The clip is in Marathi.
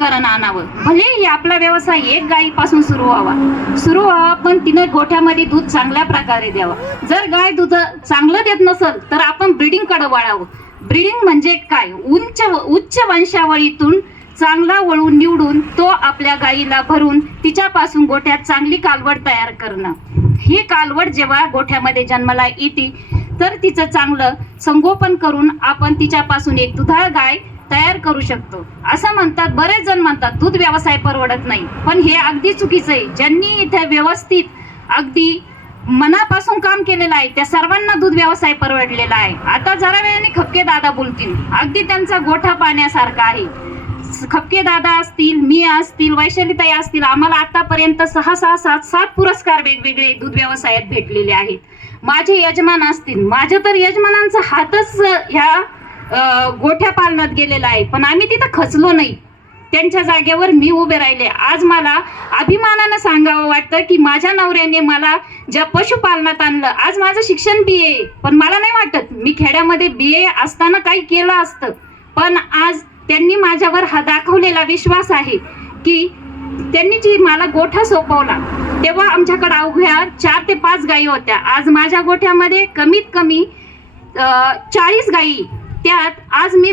खाजगीकरण आणावं. भलेही आपला व्यवसाय एक गायीपासून सुरू व्हावा, पण तिने गोठ्यामध्ये दूध चांगल्या प्रकारे द्यावं. जर गाय दूध चांगलं देत नसेल तर आपण ब्रीडिंग कडे वळावं. ब्रीडिंग म्हणजे काय? उच्च वंशावळीतून चांगला वळून निवडून तो आपल्या गायीला भरून तिच्यापासून गोठ्यात चांगली कालवड तयार करणं. ही कालवड जेव्हा गोठ्यामध्ये जन्माला येते तर तिचं चांगलं संगोपन करून आपण तिच्यापासून एक दुधाळ गाय तयार करू शकतो. असं म्हणतात, बरेच जण म्हणतात दूध व्यवसाय परवडत नाही, पण हे अगदी चुकीचं आहे. ज्यांनी इथे व्यवस्थित अगदी मनापासून काम केलेलं आहे त्या सर्वांना दूध व्यवसाय परवडलेला आहे. आता जरा वेळाने खपके दादा बोलतील, अगदी त्यांचा गोठा पाहण्यासारखा आहे. खपके दादा असतील, मी असतील, वैशालीताई असतील, आम्हाला आतापर्यंत 6-7 पुरस्कार वेगवेगळे दूध व्यवसायात भेटलेले आहेत. माझे यजमान असतील, माझ्या तर यजमानांचा हातच ह्या गोठ्या पालनात गेलेला आहे, पण आम्ही तिथं खचलो नाही. त्यांच्या जागेवर मी उभे राहिले. आज मला अभिमानानं सांगावं वाटतं की माझ्या नवऱ्याने मला ज्या पशुपालनात आणलं. आज माझं शिक्षण BA, पण मला नाही वाटत मी खेड्यामध्ये BA असताना काही केलं असतं. पण आज त्यांनी माझ्यावर हा दाखवलेला विश्वास आहे की त्यांनी जी मला गोठा सोपवला तेव्हा आमच्याकडे अवघ्या 4 ते 5 गायी होत्या. आज माझ्या गोठ्यामध्ये कमीत कमी 40 गायी. त्यात आज मी